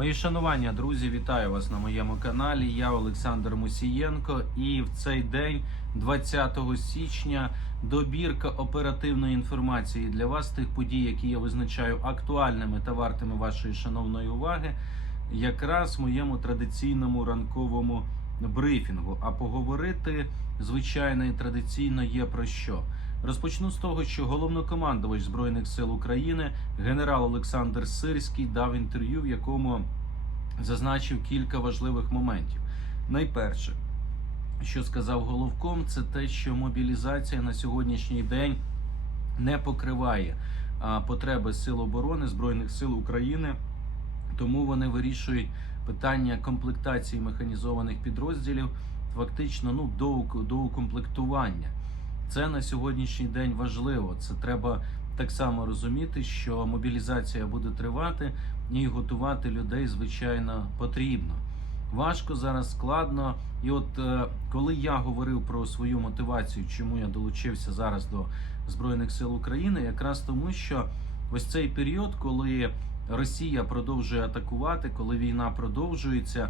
Мої шанування, друзі, вітаю вас на моєму каналі. Я Олександр Мусієнко. І в цей день, 20 січня, добірка оперативної інформації для вас тих подій, які я визначаю актуальними та вартими вашої шановної уваги, якраз в моєму традиційному ранковому брифінгу. А поговорити, звичайно, і традиційно є про що. Розпочну з того, що головнокомандувач збройних сил України генерал Олександр Сирський дав інтерв'ю, в якому зазначив кілька важливих моментів. Найперше, що сказав головком, це те, що мобілізація на сьогоднішній день не покриває потреби сил оборони збройних сил України, тому вони вирішують питання комплектації механізованих підрозділів фактично ну до, до укомплектування. Це на сьогоднішній день важливо. Це треба так само розуміти, що мобілізація буде тривати і готувати людей, звичайно, потрібно. Важко зараз складно. І от е, коли я говорив про свою мотивацію, чому я долучився зараз до Збройних сил України, якраз тому, що ось цей період, коли Росія продовжує атакувати, коли війна продовжується,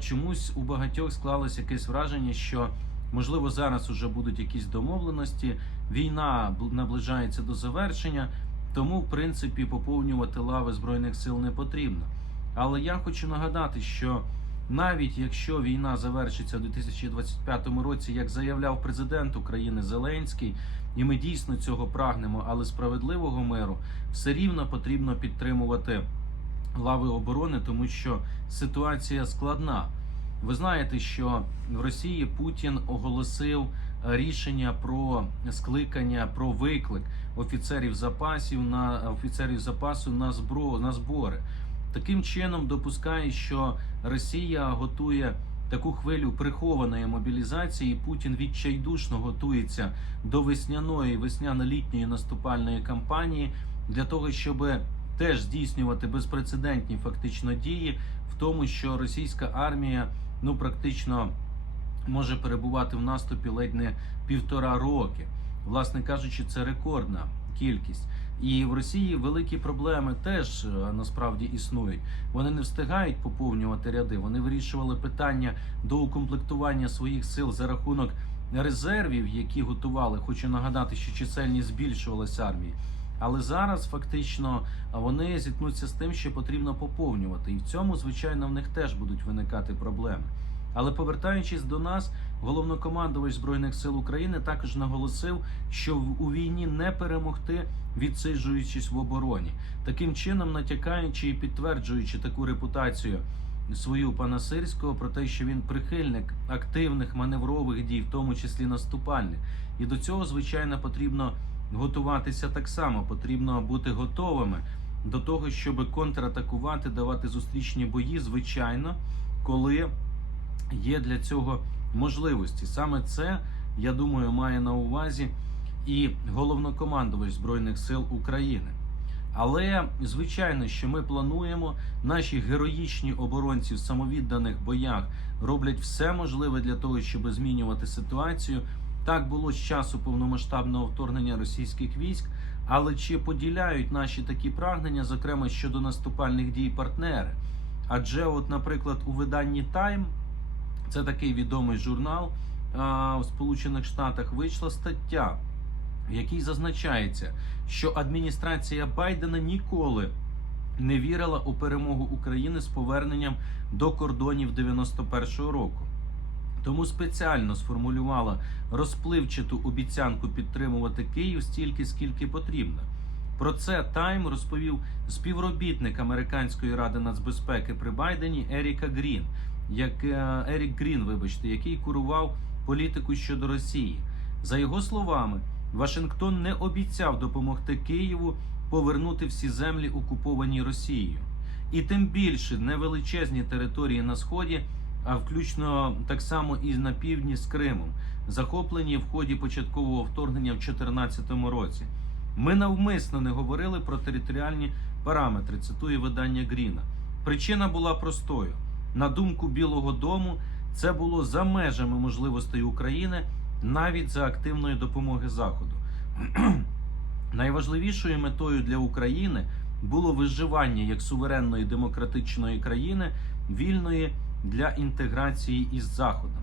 чомусь у багатьох склалось якесь враження, що Можливо, зараз уже будуть якісь домовленості. Війна наближається до завершення, тому, в принципі, поповнювати лави збройних сил не потрібно. Але я хочу нагадати, що навіть якщо війна завершиться у 2025 році, як заявляв президент України Зеленський, і ми дійсно цього прагнемо, але справедливого миру все рівно потрібно підтримувати лави оборони, тому що ситуація складна. Ви знаєте, що в Росії Путін оголосив е, рішення про скликання про виклик офіцерів запасів на офіцерів запасу на збро на збори. Таким чином допускає, що Росія готує таку хвилю прихованої мобілізації. Путін відчайдушно готується до весняної весняно-літньої наступальної кампанії для того, щоб теж здійснювати безпрецедентні фактично дії в тому, що російська армія ну практично може перебувати в наступі ледь не півтора роки. Власне кажучи, це рекордна кількість. І в Росії великі проблеми теж е, насправді існують. Вони не встигають поповнювати ряди. Вони вирішували питання до укомплектування своїх сил за рахунок резервів, які готували. Хочу нагадати, що чисельність збільшувалася армії. Але зараз фактично вони зіткнуться з тим, що потрібно поповнювати, і в цьому, звичайно, в них теж будуть виникати проблеми. Але повертаючись до нас, головнокомандувач збройних сил України також наголосив, що у війні не перемогти, відсиджуючись в обороні, таким чином натякаючи і підтверджуючи таку репутацію свою пана Сирського про те, що він прихильник активних маневрових дій, в тому числі наступальних, і до цього звичайно потрібно готуватися так само. Потрібно бути готовими до того, щоб контратакувати, давати зустрічні бої, звичайно, коли є для цього можливості. Саме це, я думаю, має на увазі і головнокомандувач Збройних сил України. Але звичайно, що ми плануємо, наші героїчні оборонці в самовідданих боях роблять все можливе для того, щоб змінювати ситуацію. Так було з часу повномасштабного вторгнення російських військ. Але чи поділяють наші такі прагнення, зокрема щодо наступальних дій партнери? Адже, от, наприклад, у виданні Time, це такий відомий журнал а, в Сполучених Штатах, вийшла стаття, в якій зазначається, що адміністрація Байдена ніколи не вірила у перемогу України з поверненням до кордонів 91-го року. Тому спеціально сформулювала розпливчату обіцянку підтримувати Київ стільки, скільки потрібно. Про це Тайм розповів співробітник американської ради нацбезпеки при Байдені Еріка Грін, як е, Ерік Грін, вибачте, який курував політику щодо Росії. За його словами, Вашингтон не обіцяв допомогти Києву повернути всі землі, окуповані Росією, і тим більше невеличезні території на сході а включно так само і на півдні з Кримом, захоплені в ході початкового вторгнення в 2014 році. Ми навмисно не говорили про територіальні параметри. Цитує видання Гріна. Причина була простою. На думку Білого Дому, це було за межами можливостей України навіть за активної допомоги Заходу. Найважливішою метою для України було виживання як суверенної демократичної країни, вільної для інтеграції із Заходом.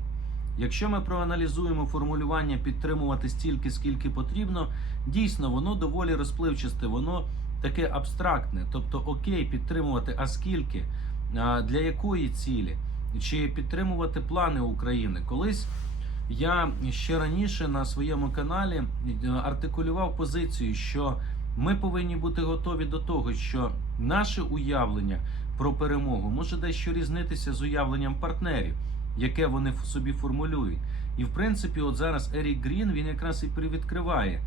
Якщо ми проаналізуємо формулювання підтримувати стільки, скільки потрібно, дійсно воно доволі розпливчасте, воно таке абстрактне. Тобто, окей, підтримувати, а скільки, для якої цілі, чи підтримувати плани України. Колись я ще раніше на своєму каналі е, артикулював позицію, що ми повинні бути готові до того, що наше уявлення про перемогу може дещо різнитися з уявленням партнерів, яке вони собі формулюють. І в принципі, от зараз Ерік Грін він якраз і привідкриває,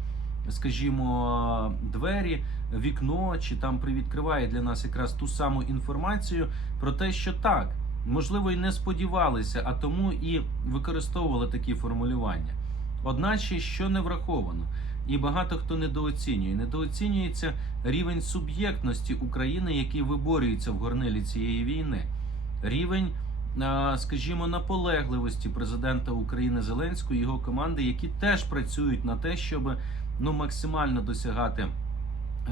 скажімо, двері, вікно, чи там привідкриває для нас якраз ту саму інформацію про те, що так, можливо, і не сподівалися, а тому і використовували такі формулювання. Одначе, що не враховано, і багато хто недооцінює. Недооцінюється рівень суб'єктності України, який виборюється в горнилі цієї війни, рівень, скажімо, наполегливості президента України Зеленського і його команди, які теж працюють на те, щоб ну максимально досягати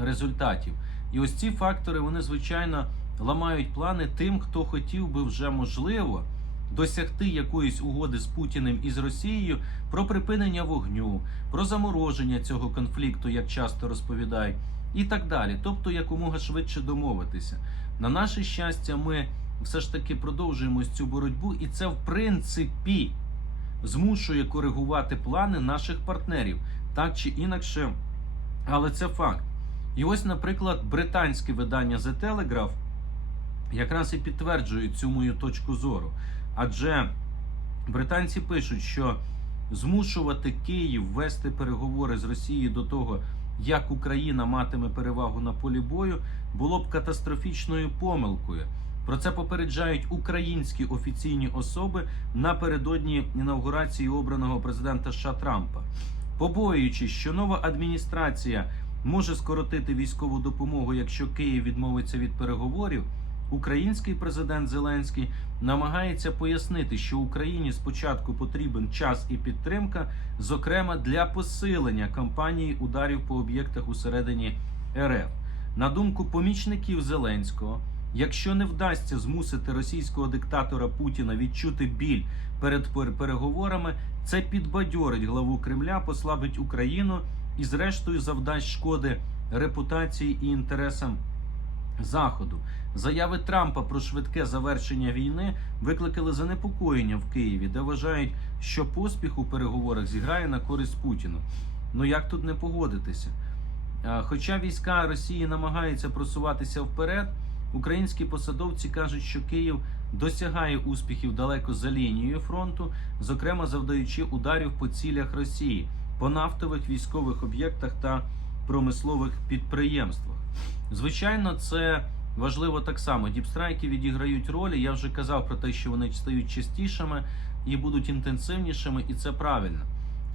результатів. І ось ці фактори вони звичайно ламають плани тим, хто хотів би вже можливо досягти якоїсь угоди з Путіним і з Росією про припинення вогню, про замороження цього конфлікту, як часто розповідають, і так далі. Тобто якомога швидше домовитися. На наше щастя, ми все ж таки продовжуємо цю боротьбу, і це в принципі змушує коригувати плани наших партнерів, так чи інакше. Але це факт. І ось, наприклад, британське видання The Telegraph якраз і підтверджує цю мою точку зору. Адже британці пишуть, що змушувати Київ вести переговори з Росією до того, як Україна матиме перевагу на полі бою, було б катастрофічною помилкою. Про це попереджають українські офіційні особи напередодні інаугурації обраного президента США Трампа, побоюючись, що нова адміністрація може скоротити військову допомогу, якщо Київ відмовиться від переговорів. Український президент Зеленський намагається пояснити, що Україні спочатку потрібен час і підтримка, зокрема для посилення кампанії ударів по об'єктах усередині РФ. На думку помічників Зеленського, якщо не вдасться змусити російського диктатора Путіна відчути біль перед пер- переговорами, це підбадьорить главу Кремля, послабить Україну і, зрештою, завдасть шкоди репутації і інтересам Заходу. Заяви Трампа про швидке завершення війни викликали занепокоєння в Києві, де вважають, що поспіх у переговорах зіграє на користь Путіну. Ну як тут не погодитися? Хоча війська Росії намагаються просуватися вперед, українські посадовці кажуть, що Київ досягає успіхів далеко за лінією фронту, зокрема завдаючи ударів по цілях Росії, по нафтових військових об'єктах та промислових підприємствах. Звичайно, це важливо так само. Діпстрайки відіграють ролі. Я вже казав про те, що вони стають частішими і будуть інтенсивнішими, і це правильно.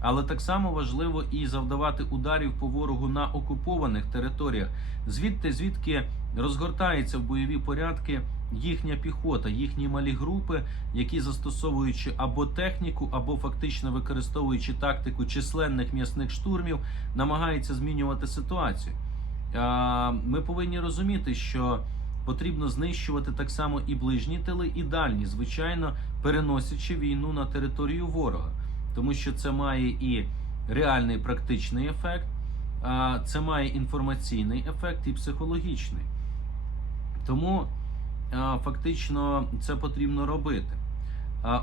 Але так само важливо і завдавати ударів по ворогу на окупованих територіях, звідти звідки розгортається в бойові порядки їхня піхота, їхні малі групи, які застосовуючи або техніку, або фактично використовуючи тактику численних м'ясних штурмів, намагаються змінювати ситуацію. Ми повинні розуміти, що потрібно знищувати так само і ближні тили, і дальні, звичайно, переносячи війну на територію ворога, тому що це має і реальний практичний ефект, це має інформаційний ефект і психологічний. Тому фактично це потрібно робити.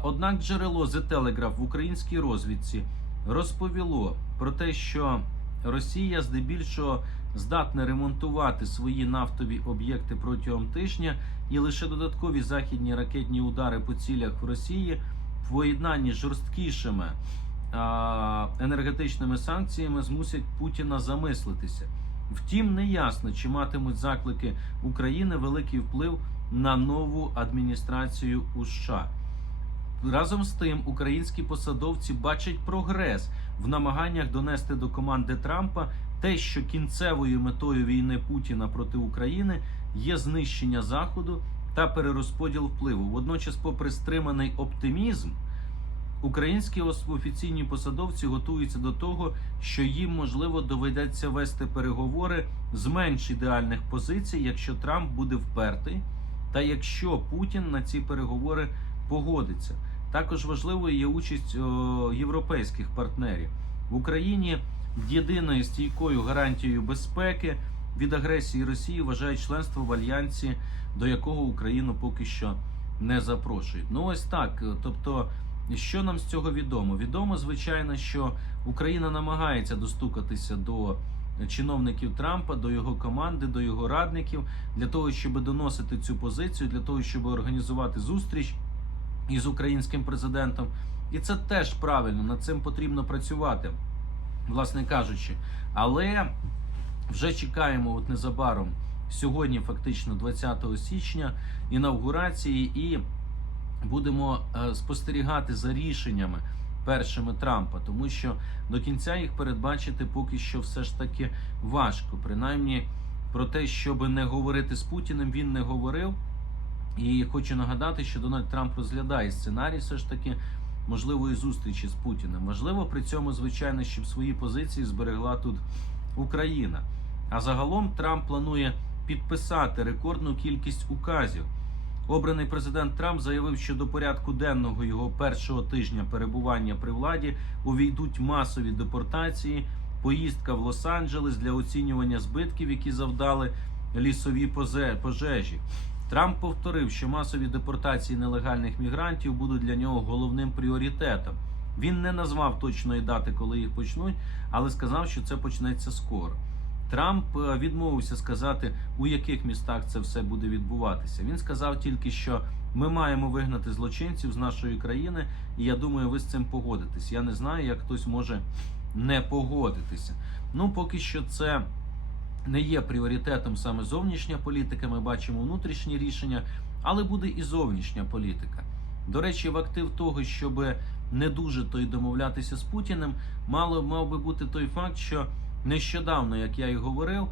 Однак джерело The Telegraph в українській розвідці розповіло про те, що Росія здебільшого здатна ремонтувати свої нафтові об'єкти протягом тижня, і лише додаткові західні ракетні удари по цілях в Росії в поєднанні з жорсткішими енергетичними санкціями змусять Путіна замислитися. Втім, не ясно, чи матимуть заклики України великий вплив на нову адміністрацію у США. Разом з тим, українські посадовці бачать прогрес в намаганнях донести до команди Трампа те, що кінцевою метою війни Путіна проти України є знищення Заходу та перерозподіл впливу. Водночас, попри стриманий оптимізм, Українські офіційні посадовці готуються до того, що їм можливо доведеться вести переговори з менш ідеальних позицій, якщо Трамп буде впертий, та якщо Путін на ці переговори погодиться. Також важливою є участь європейських партнерів в Україні. Єдиною стійкою гарантією безпеки від агресії Росії вважають членство в альянсі, до якого Україну поки що не запрошують. Ну ось так. Тобто, що нам з цього відомо? Відомо, звичайно, що Україна намагається достукатися до чиновників Трампа, до його команди, до його радників для того, щоб доносити цю позицію, для того, щоб організувати зустріч із українським президентом. І це теж правильно, над цим потрібно працювати, власне кажучи. Але вже чекаємо от незабаром сьогодні, фактично 20 січня, інавгурації, і будемо е, спостерігати за рішеннями першими Трампа, тому що до кінця їх передбачити поки що все ж таки важко. Принаймні про те, щоб не говорити з Путіним, він не говорив. І хочу нагадати, що Дональд Трамп розглядає сценарій все ж таки можливої зустрічі з Путіним. Важливо при цьому, звичайно, щоб свої позиції зберегла тут Україна. А загалом Трамп планує підписати рекордну кількість указів. Обраний президент Трамп заявив, що до порядку денного його першого тижня перебування при владі увійдуть масові депортації, поїздка в Лос-Анджелес для оцінювання збитків, які завдали лісові пожежі. Трамп повторив, що масові депортації нелегальних мігрантів будуть для нього головним пріоритетом. Він не назвав точної дати, коли їх почнуть, але сказав, що це почнеться скоро. Трамп е, відмовився сказати, у яких містах це все буде відбуватися. Він сказав тільки, що ми маємо вигнати злочинців з нашої країни, і я думаю, ви з цим погодитесь. Я не знаю, як хтось може не погодитися. Ну, поки що це не є пріоритетом саме зовнішня політика. Ми бачимо внутрішні рішення, але буде і зовнішня політика. До речі, в актив того, щоб не дуже то й домовлятися з Путіним, мало мав би бути той факт, що нещодавно, як я і говорив,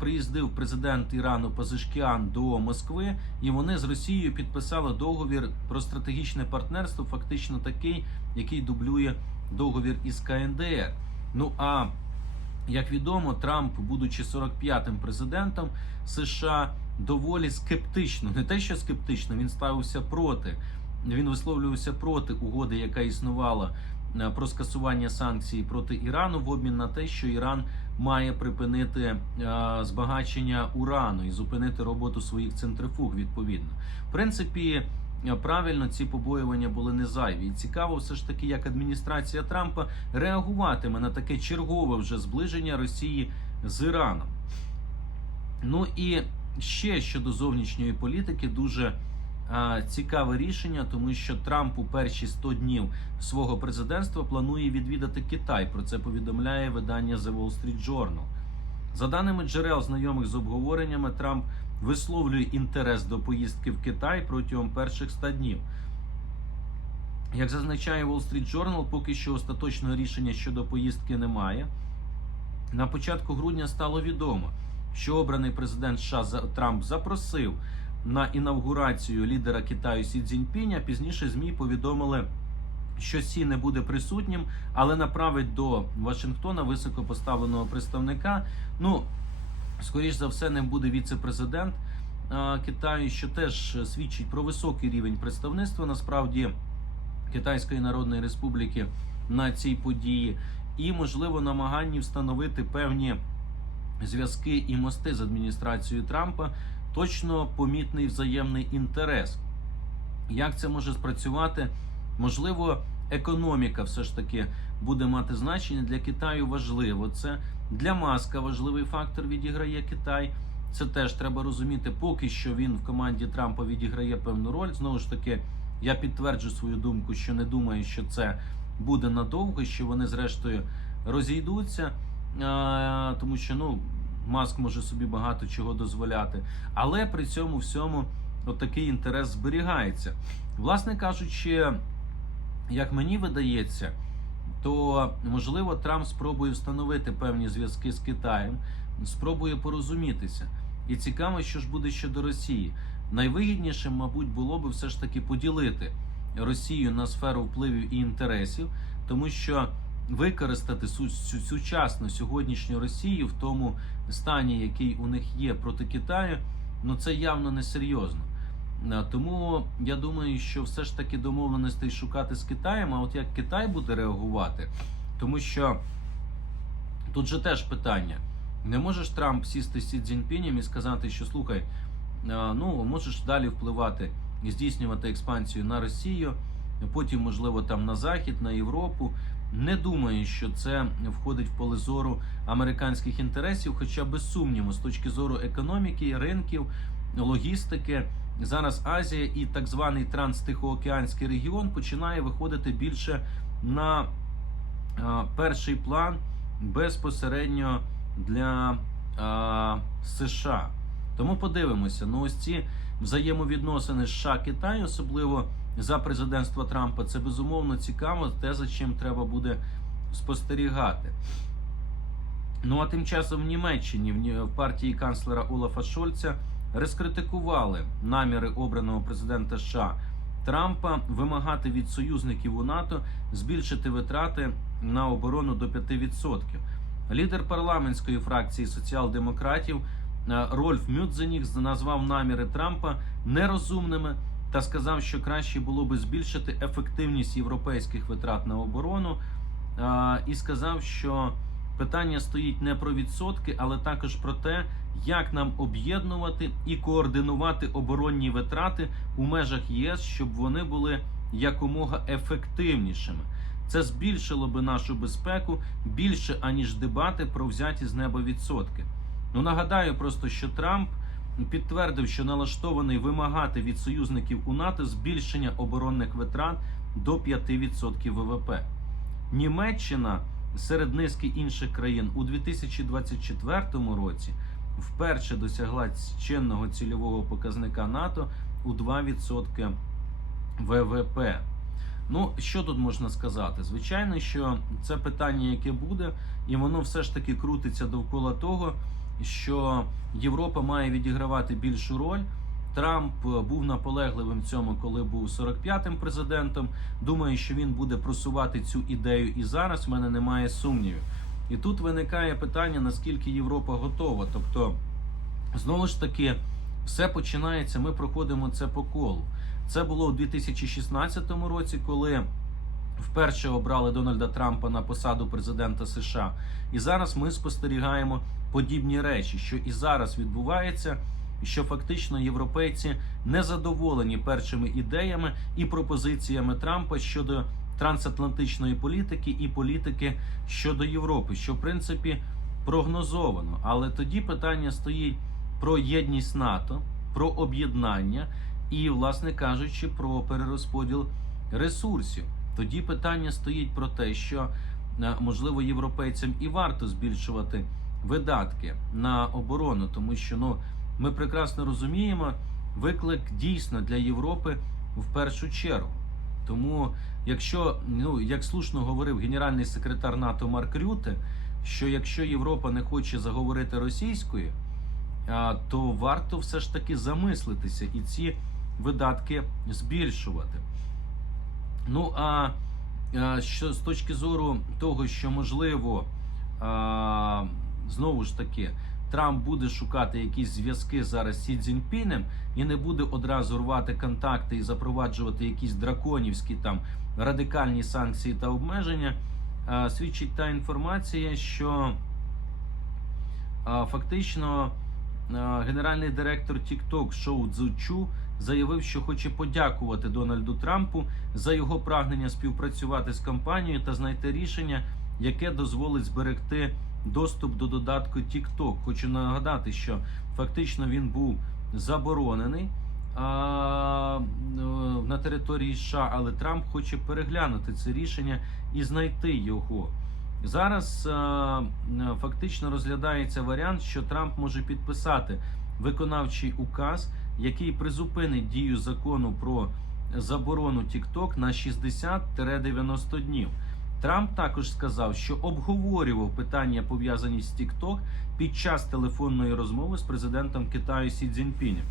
приїздив президент Ірану Пазишкіан до Москви, і вони з Росією підписали договір про стратегічне партнерство, фактично такий, який дублює договір із КНДР. Ну а як відомо, Трамп, будучи 45-м президентом США, доволі скептично, не те, що скептично, він ставився проти. Він висловлювався проти угоди, яка існувала про скасування санкцій проти Ірану в обмін на те, що Іран має припинити е, збагачення урану і зупинити роботу своїх центрифуг. Відповідно, в принципі. е, Правильно, ці побоювання були не зайві. І цікаво, все ж таки, як адміністрація Трампа реагуватиме на таке чергове вже зближення Росії з Іраном. Ну і ще щодо зовнішньої політики, дуже цікаве рішення, тому що Трамп у перші 100 днів свого президентства планує відвідати Китай. Про це повідомляє видання The Wall Street Journal. За даними джерел, знайомих з обговореннями, Трамп висловлює інтерес до поїздки в Китай протягом перших 100 днів. Як зазначає Wall Street Journal, поки що остаточного рішення щодо поїздки немає. На початку грудня стало відомо, що обраний президент США Трамп запросив на інавгурацію лідера Китаю Сі Цзіньпіня. Пізніше ЗМІ повідомили, що Сі не буде присутнім, але направить до Вашингтона високопоставленого представника. Ну, скоріш за все, не буде віце-президент Китаю, що теж свідчить про високий рівень представництва насправді Китайської Народної Республіки на цій події, і можливо намаганні встановити певні зв'язки і мости з адміністрацією Трампа. Точно помітний взаємний інтерес. Як це може спрацювати? Можливо, економіка все ж таки буде мати значення для Китаю важливо. Це для Маска важливий фактор відіграє Китай. Це теж треба розуміти. Поки що він в команді Трампа відіграє певну роль. Знову ж таки, я підтверджу свою думку, що не думаю, що це буде надовго, що вони зрештою розійдуться, тому що ну Маск може собі багато чого дозволяти, але при цьому всьому от такий інтерес зберігається. Власне кажучи, як мені видається, то можливо Трамп спробує встановити певні зв'язки з Китаєм, спробує порозумітися. І цікаво, що ж буде щодо Росії. Найвигіднішим, мабуть, було би все ж таки поділити Росію на сферу впливів і інтересів, тому що використати су- су- сучасну сьогоднішню Росію в тому стані, який у них є проти Китаю, ну це явно несерйозно. Е, Тому я думаю, що все ж таки домовленостей шукати з Китаєм. А от як Китай буде реагувати, тому що тут же теж питання: не можеш Трамп сісти з Сі Цзіньпінем і сказати, що слухай, е, ну можеш далі впливати і здійснювати експансію на Росію, потім, можливо, там на Захід, на Європу. Не думаю, що це входить в поле зору американських інтересів, хоча без сумніву, з точки зору економіки, ринків, логістики, зараз Азія і так званий транстихоокеанський регіон починає виходити більше на перший план безпосередньо для а, США. Тому подивимося, ну ось ці взаємовідносини США Китай, особливо за президентства Трампа, це безумовно цікаво, те, за чим треба буде спостерігати. Ну а тим часом в Німеччині в партії канцлера Олафа Шольца розкритикували наміри обраного президента США Трампа вимагати від союзників у НАТО збільшити витрати на оборону до 5%. Лідер парламентської фракції соціал-демократів е, Рольф Мюдзеніх назвав наміри Трампа нерозумними та сказав, що краще було би збільшити ефективність європейських витрат на оборону. І сказав, що питання стоїть не про відсотки, але також про те, як нам об'єднувати і координувати оборонні витрати у межах ЄС, щоб вони були якомога ефективнішими. Це збільшило би нашу безпеку більше аніж дебати про взяті з неба відсотки. Ну нагадаю просто, що Трамп підтвердив, що налаштований вимагати від союзників у НАТО збільшення оборонних витрат до 5% ВВП. Німеччина серед низки інших країн у 2024 році вперше досягла чинного цільового показника НАТО у 2% ВВП. Ну, що тут можна сказати? Звичайно, що це питання, яке буде, і воно все ж таки крутиться довкола того, що Європа має відігравати більшу роль. Трамп був наполегливим в цьому, коли був 45-м президентом. Думаю, що він буде просувати цю ідею і зараз. В мене немає сумнівів. І тут виникає питання, наскільки Європа готова. Тобто, знову ж таки, все починається. Ми проходимо це по колу. Це було у 2016 році, коли вперше обрали Дональда Трампа на посаду президента США. І зараз ми спостерігаємо подібні речі, що і зараз відбувається, що фактично європейці не задоволені першими ідеями і пропозиціями Трампа щодо трансатлантичної політики і політики щодо Європи, що в принципі прогнозовано. Але тоді питання стоїть про єдність НАТО, про об'єднання і, власне кажучи, про перерозподіл ресурсів. Тоді питання стоїть про те, що е, можливо європейцям і варто збільшувати видатки на оборону, тому що ну ми прекрасно розуміємо, виклик дійсно для Європи в першу чергу. Тому, якщо ну як слушно говорив генеральний секретар НАТО Марк Рюте, що якщо Європа не хоче заговорити російською, то варто все ж таки замислитися і ці видатки збільшувати. Ну а що з точки зору того, що можливо знову ж таки Трамп буде шукати якісь зв'язки зараз з Сі Цзіньпінем і не буде одразу рвати контакти і запроваджувати якісь драконівські там радикальні санкції та обмеження, свідчить та інформація, що фактично генеральний директор TikTok Шоу Цзучу заявив, що хоче подякувати Дональду Трампу за його прагнення співпрацювати з компанією та знайти рішення, яке дозволить зберегти доступ до додатку TikTok. Хочу нагадати, що фактично він був заборонений а, е, на території США, але Трамп хоче переглянути це рішення і знайти його. Зараз а, е, фактично розглядається варіант, що Трамп може підписати виконавчий указ, який призупинить дію закону про заборону TikTok на 60-90 днів. Трамп також сказав, що обговорював питання пов'язані з TikTok під час телефонної розмови з президентом Китаю Сі Цзіньпінем.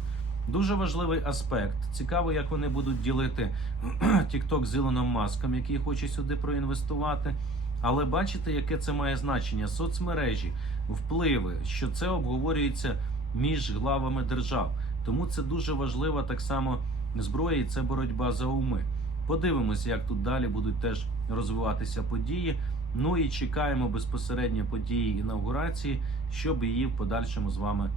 Дуже важливий аспект. Цікаво, як вони будуть ділити TikTok з Ілоном Маском, який хоче сюди проінвестувати. Але бачите, яке це має значення? Соцмережі, впливи, що це обговорюється між главами держав. Тому це дуже важлива так само зброя, і це боротьба за уми. Подивимося, як тут далі будуть теж розвиватися події. Ну і чекаємо безпосередньо події інаугурації, щоб її в подальшому з вами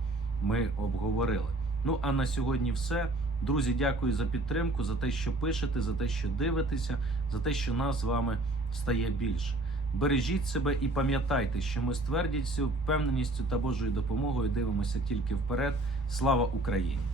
ми обговорили. Ну а на сьогодні все. Друзі, дякую за підтримку, за те, що пишете, за те, що дивитеся, за те, що нас з вами стає більше. Бережіть себе і пам'ятайте, що ми з твердістю, впевненістю та Божою допомогою дивимося тільки вперед. Слава Україні!